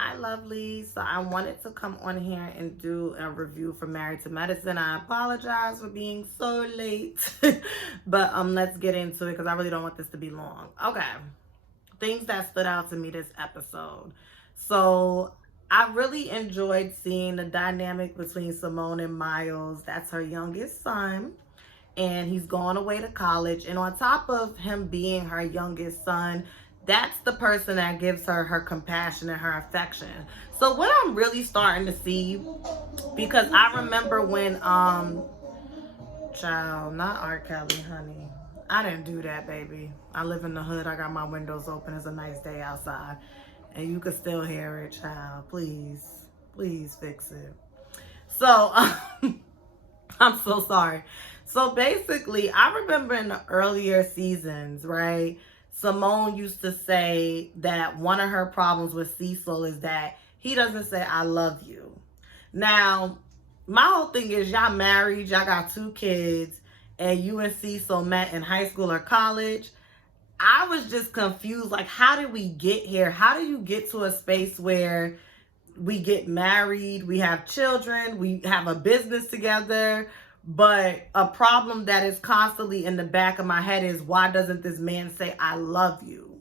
Hi, Lovelee. So I wanted to come on here and do a review for Married to Medicine. I apologize for being so late, but let's get into it because I really don't want this to be long. Okay, things that stood out to me this episode. So I really enjoyed seeing the dynamic between Simone and Miles. That's her youngest son, and he's going away to college. And on top of him being her youngest son, that's the person that gives her her compassion and her affection. So what I'm really starting to see, because I remember when child, not R. Kelly, honey. I didn't do that, baby. I live in the hood. I got my windows open. It's a nice day outside. And you can still hear it, child. Please, please fix it. So, I'm so sorry. So basically, I remember in the earlier seasons, right? Simone used to say that one of her problems with Cecil is that he doesn't say, I love you. Now, my whole thing is y'all married, y'all got 2 kids, and you and Cecil met in high school or college. I was just confused. Like, how did we get here? How do you get to a space where we get married, we have children, we have a business together, but a problem that is constantly in the back of my head is, why doesn't this man say, I love you?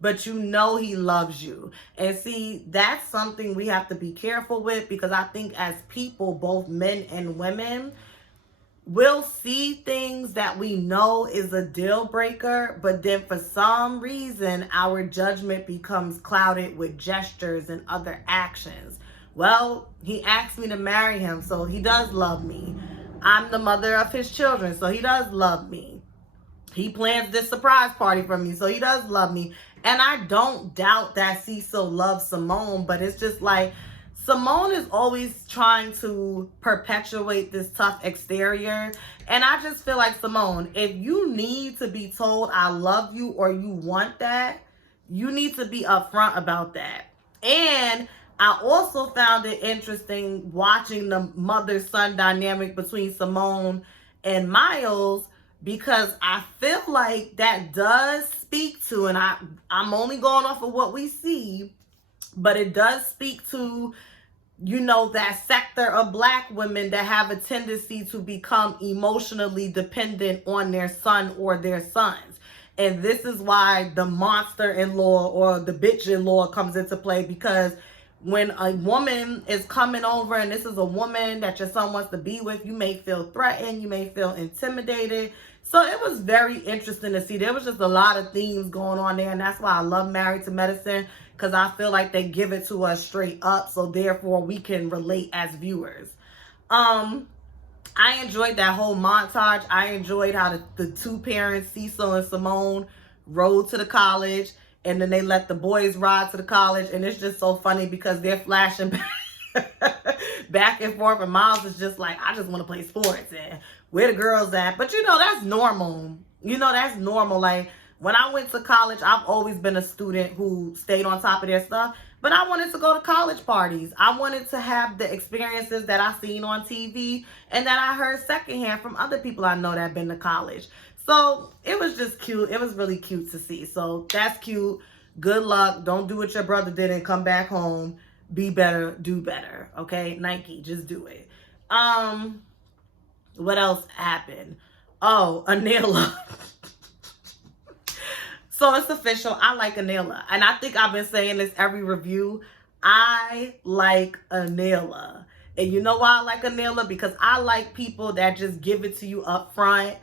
But you know he loves you. And see, that's something we have to be careful with, because I think as people, both men and women, we'll see things that we know is a deal breaker, but then for some reason, our judgment becomes clouded with gestures and other actions. Well, he asked me to marry him, so he does love me. I'm the mother of his children, so he does love me. He plans this surprise party for me, so he does love me. And I don't doubt that Cecil loves Simone, but it's just like, Simone is always trying to perpetuate this tough exterior. And I just feel like, Simone, if you need to be told I love you or you want that, you need to be upfront about that. And I also found it interesting watching the mother-son dynamic between Simone and Miles, because I feel like that does speak to, and I'm only going off of what we see, but it does speak to, you know, that sector of Black women that have a tendency to become emotionally dependent on their son or their sons. And this is why the monster-in-law or the bitch-in-law comes into play, because when a woman is coming over and this is a woman that your son wants to be with, you may feel threatened, you may feel intimidated. So it was very interesting to see. There was just a lot of themes going on there, and that's why I love Married to Medicine, because I feel like they give it to us straight up, so therefore we can relate as viewers. I enjoyed that whole montage. I enjoyed how the 2 parents, Cecil and Simone, rode to the college, and then they let the boys ride to the college, and it's just so funny because they're flashing back and forth, and Miles is just like, I just want to play sports, and where the girls at? But you know, that's normal. You know, that's normal. Like, when I went to college, I've always been a student who stayed on top of their stuff, but I wanted to go to college parties. I wanted to have the experiences that I seen on TV and that I heard secondhand from other people I know that have been to college. So it was just cute. It was really cute to see. So that's cute. Good luck. Don't do what your brother did and come back home. Be better, do better. Okay? Nike, just do it. What else happened? Oh, Anila. So it's official. I like Anila. And I think I've been saying this every review. I like Anila. And you know why I like Anila? Because I like people that just give it to you up front.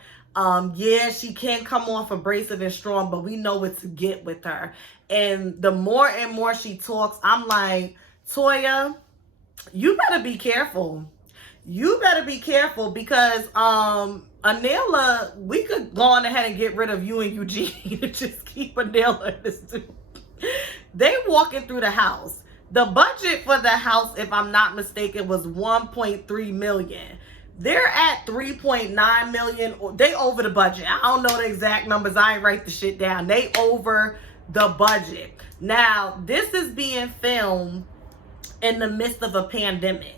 Yeah, she can come off abrasive and strong, but we know what to get with her. And the more and more she talks, I'm like, Toya, you better be careful. You better be careful, because Anila, we could go on ahead and get rid of you and Eugene and just keep Anila in this too. They walking through the house. The budget for the house, if I'm not mistaken, was $1.3 million. They're at $3.9 million. They over the budget. I don't know the exact numbers. I ain't write the shit down. They over the budget. Now, this is being filmed in the midst of a pandemic.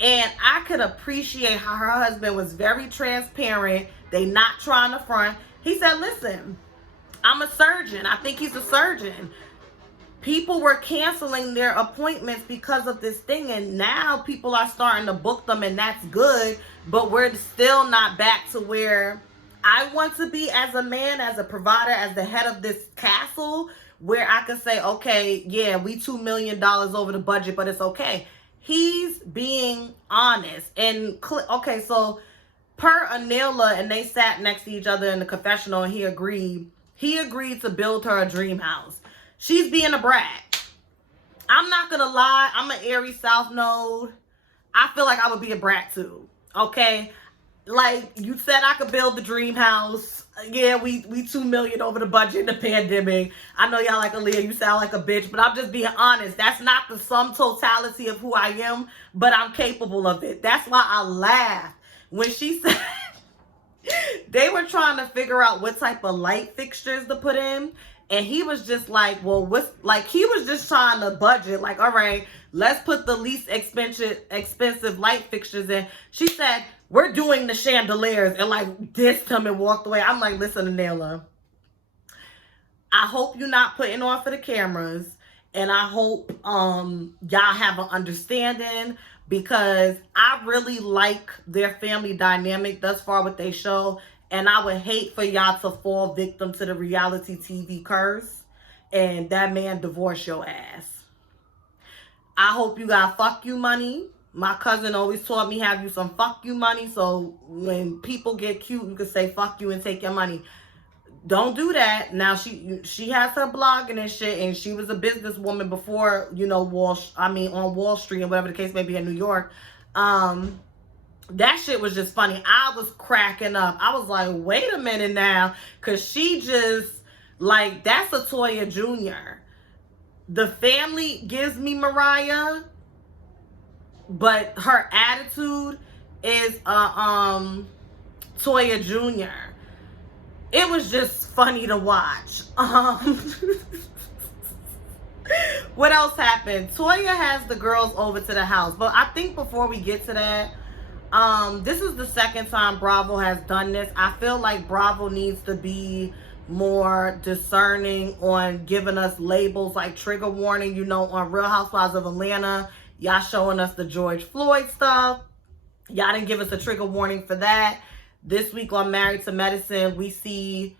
And I could appreciate how her husband was very transparent. They not trying to front. He said, listen, I'm a surgeon. I think he's a surgeon. people were canceling their appointments because of this thing, and now people are starting to book them, and that's good, but we're still not back to where I want to be as a man, as a provider, as the head of this castle, where I can say, okay, yeah, we $2 million over the budget, but it's okay. He's being honest. And okay, so per Anila, and they sat next to each other in the confessional, and he agreed to build her a dream house. She's being a brat. I'm not gonna lie, I'm an Aries South Node. I feel like I would be a brat too. Okay? Like, you said I could build the dream house. Yeah, we $2 million over the budget in the pandemic. I know y'all like, Aaliyah, you sound like a bitch, but I'm just being honest. That's not the sum totality of who I am, but I'm capable of it. That's why I laughed when she said they were trying to figure out what type of light fixtures to put in. And he was just like, well, he was just trying to budget. Like, all right, let's put the least expensive light fixtures in. She said, we're doing the chandeliers, and like dissed him and walked away. I'm like, listen, Anila, I hope you're not putting on for the cameras, and I hope y'all have an understanding, because I really like their family dynamic thus far with they show. And I would hate for y'all to fall victim to the reality TV curse and that man divorce your ass. I hope you got fuck you money. My cousin always taught me, have you some fuck you money, so when people get cute, you can say fuck you and take your money. Don't do that. Now she has her blogging and shit, and she was a businesswoman before, you know, on Wall Street and whatever the case may be in New York. That shit was just funny. I was cracking up. I was like, wait a minute now. Because she just, like, that's a Toya Jr. The family gives me Mariah, but her attitude is Toya Jr. It was just funny to watch. What else happened? Toya has the girls over to the house. But I think before we get to that, this is the second time Bravo has done this. I feel like Bravo needs to be more discerning on giving us labels like trigger warning. You know, on Real Housewives of Atlanta, y'all showing us the George Floyd stuff. Y'all didn't give us a trigger warning for that. This week on Married to Medicine, we see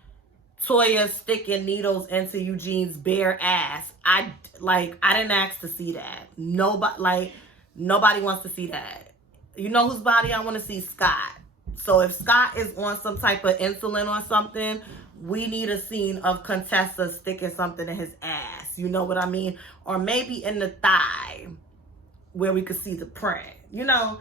Toya sticking needles into Eugene's bare ass. I didn't ask to see that. Nobody wants to see that. You know whose body I want to see? Scott. So if Scott is on some type of insulin or something, we need a scene of Contessa sticking something in his ass. You know what I mean? Or maybe in the thigh where we could see the print. You know,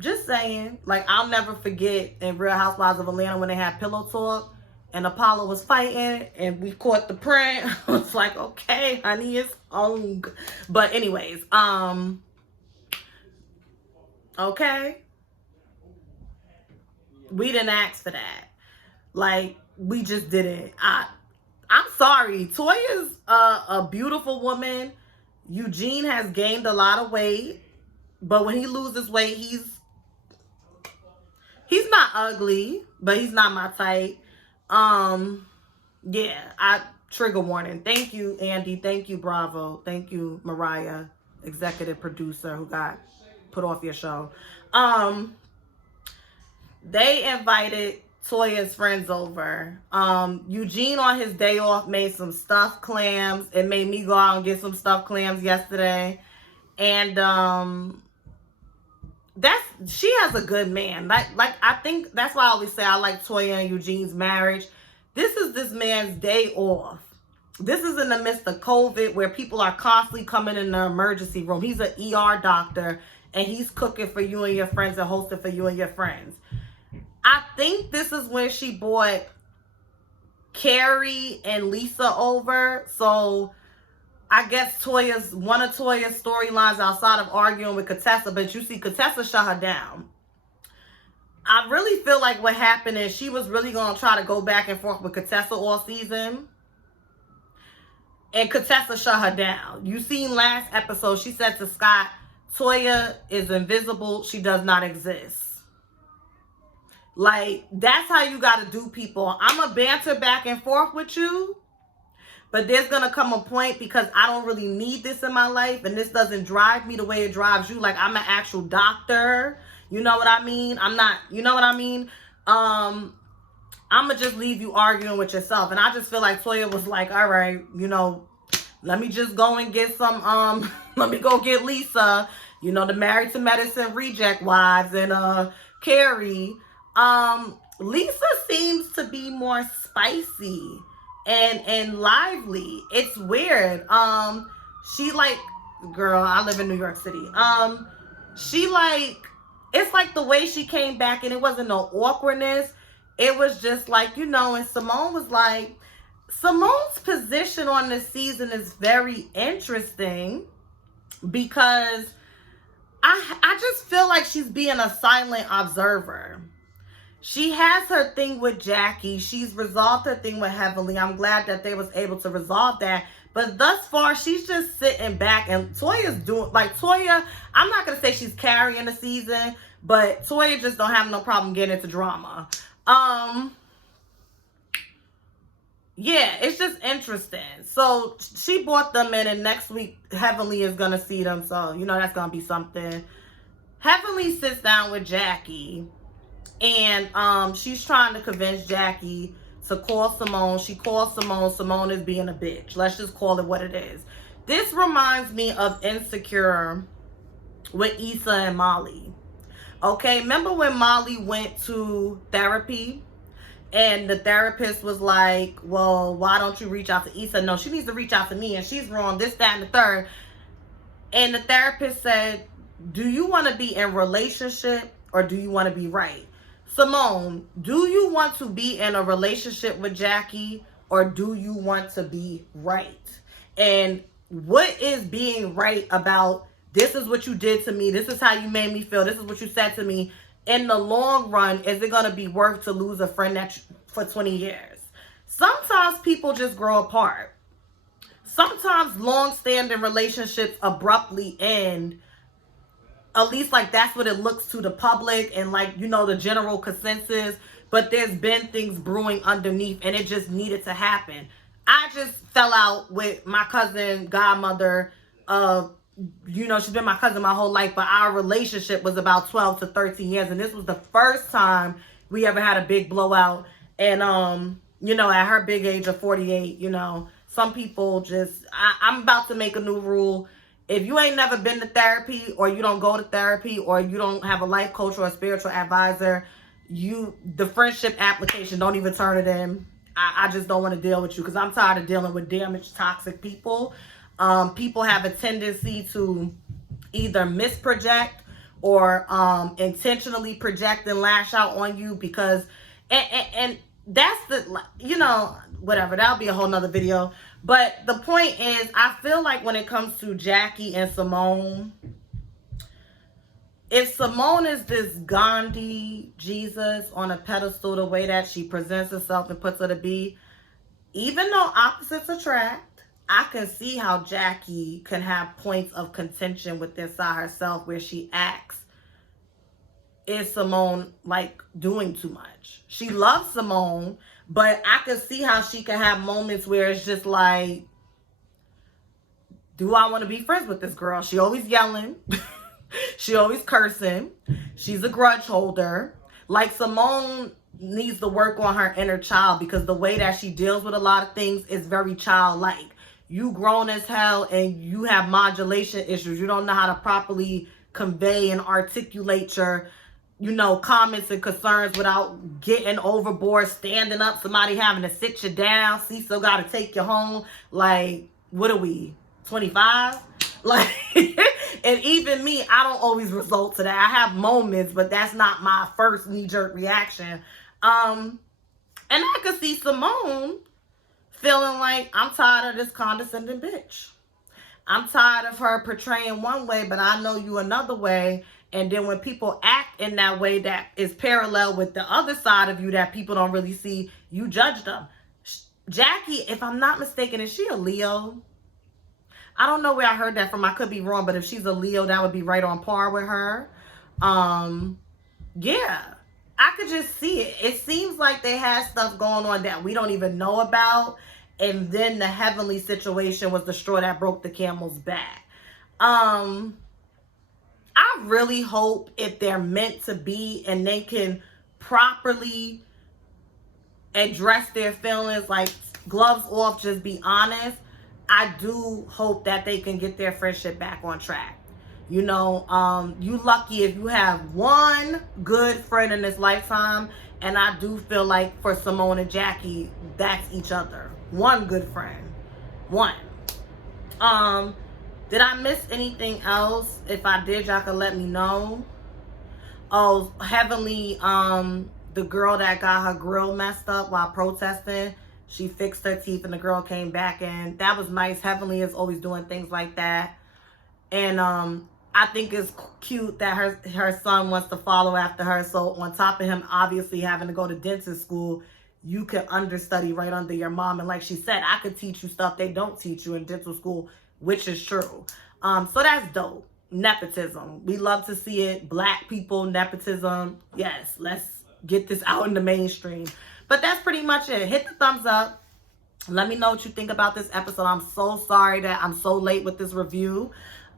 just saying. Like, I'll never forget in Real Housewives of Atlanta when they had pillow talk and Apollo was fighting and we caught the print. I was like, okay, honey, it's on. But anyways, okay, we didn't ask for that. Like, we just didn't. I'm sorry. Toya's a beautiful woman. Eugene has gained a lot of weight, but when he loses weight, he's not ugly, but he's not my type. Yeah, trigger warning. Thank you, Andy. Thank you, Bravo. Thank you, Mariah, executive producer who got put off your show. They invited Toya's friends over. Eugene on his day off made some stuffed clams. It made me go out and get some stuffed clams yesterday. And she has a good man. Like I think that's why I always say I like Toya and Eugene's marriage. This is this man's day off. This is in the midst of COVID where people are constantly coming in the emergency room. He's an ER doctor and he's cooking for you and your friends and hosting for you and your friends. I think this is when she brought Carrie and Lisa over. So I guess one of Toya's storylines outside of arguing with Contessa, but you see Contessa shut her down. I really feel like what happened is she was really going to try to go back and forth with Contessa all season. And Contessa shut her down. You seen last episode, she said to Scott, Toya is invisible. She does not exist. Like, that's how you got to do people. I'm going to banter back and forth with you, But there's going to come a point, because I don't really need this in my life, and this doesn't drive me the way it drives you. Like, I'm an actual doctor. You know what I mean? I'm not, you know what I mean? I'm going to just leave you arguing with yourself. And I just feel like Toya was like, all right, you know, let me just go and get some, let me go get Lisa, you know, the Married to Medicine reject wives, and Carrie. Lisa seems to be more spicy and lively. It's weird. She like, girl, I live in New York City. She like, it's like the way she came back, and it wasn't no awkwardness. It was just like, you know, and Simone was like, Simone's position on this season is very interesting, because I just feel like she's being a silent observer. She has her thing with Jackie. She's resolved her thing with Heavenly. I'm glad that they was able to resolve that. But thus far, she's just sitting back, and Toya's doing, like, Toya, I'm not going to say she's carrying the season, but Toya just don't have no problem getting into drama. Yeah, it's just interesting. So she brought them in, and next week Heavenly is going to see them. So, you know, that's going to be something. Heavenly sits down with Jackie, and she's trying to convince Jackie to call Simone. She calls Simone. Simone is being a bitch. Let's just call it what it is. This reminds me of Insecure with Issa and Molly. Okay, remember when Molly went to therapy? And the therapist was like, well, why don't you reach out to Issa? No, she needs to reach out to me, and she's wrong, this, that, and the third. And the therapist said, do you want to be in relationship, or do you want to be right? Simone, do you want to be in a relationship with Jackie, or do you want to be right? And what is being right about, this is what you did to me, this is how you made me feel, this is what you said to me? In the long run, is it going to be worth to lose a friend that for 20 years? Sometimes people just grow apart. Sometimes long-standing relationships abruptly end. At least, like, that's what it looks to the public and, like, you know, the general consensus. But there's been things brewing underneath, and it just needed to happen. I just fell out with my cousin, godmother, you know, she's been my cousin my whole life, but our relationship was about 12 to 13 years. And this was the first time we ever had a big blowout. And, you know, at her big age of 48, you know, some people just, I'm about to make a new rule. If you ain't never been to therapy, or you don't go to therapy, or you don't have a life coach or a spiritual advisor, the friendship application, don't even turn it in. I just don't want to deal with you, because I'm tired of dealing with damaged, toxic people. People have a tendency to either misproject or intentionally project and lash out on you, because and that's the, you know, whatever, that'll be a whole nother video. But the point is, I feel like when it comes to Jackie and Simone, if Simone is this Gandhi Jesus on a pedestal, the way that she presents herself and puts her to be, even though opposites attract, I can see how Jackie can have points of contention within herself, where she acts, is Simone like doing too much? She loves Simone, but I can see how she can have moments where it's just like, do I want to be friends with this girl? She always yelling. She always cursing. She's a grudge holder. Like, Simone needs to work on her inner child, because the way that she deals with a lot of things is very childlike. You grown as hell, and you have modulation issues. You don't know how to properly convey and articulate your, you know, comments and concerns without getting overboard, standing up, somebody having to sit you down, Cecil got to take you home. Like, what are we, 25? Like, and even me, I don't always result to that. I have moments, but that's not my first knee-jerk reaction. And I could see Simone feeling like, I'm tired of this condescending bitch. I'm tired of her portraying one way, but I know you another way. And then when people act in that way that is parallel with the other side of you that people don't really see, you judge them. Jackie, if I'm not mistaken, is she a Leo? I don't know where I heard that from. I could be wrong, but if she's a Leo, that would be right on par with her. Yeah, I could just see it. It seems like they had stuff going on that we don't even know about. And then the Heavenly situation was the straw that broke the camel's back. I really hope if they're meant to be and they can properly address their feelings, like gloves off, just be honest, I do hope that they can get their friendship back on track. You know, you lucky if you have one good friend in this lifetime, and I do feel like for Simone and Jackie, that's each other. One good friend. One. Did I miss anything else? If I did, y'all can let me know. Oh, Heavenly, the girl that got her grill messed up while protesting, she fixed her teeth and the girl came back, and that was nice. Heavenly is always doing things like that. And I think it's cute that her son wants to follow after her. So on top of him obviously having to go to dentist school, you can understudy right under your mom. And like she said, I could teach you stuff they don't teach you in dental school, which is true. So that's dope. Nepotism. We love to see it. Black people, nepotism. Yes, let's get this out in the mainstream. But that's pretty much it. Hit the thumbs up. Let me know what you think about this episode. I'm so sorry that I'm so late with this review.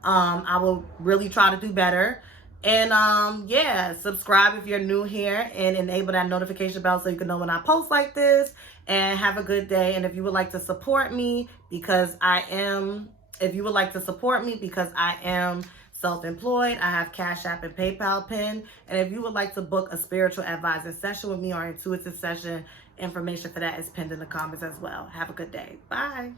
I will really try to do better. And yeah, subscribe if you're new here and enable that notification bell so you can know when I post like this. And have a good day. And if you would like to support me because I am self-employed, I have Cash App and PayPal pin. And if you would like to book a spiritual advising session with me or intuitive session, information for that is pinned in the comments as well. Have a good day. Bye.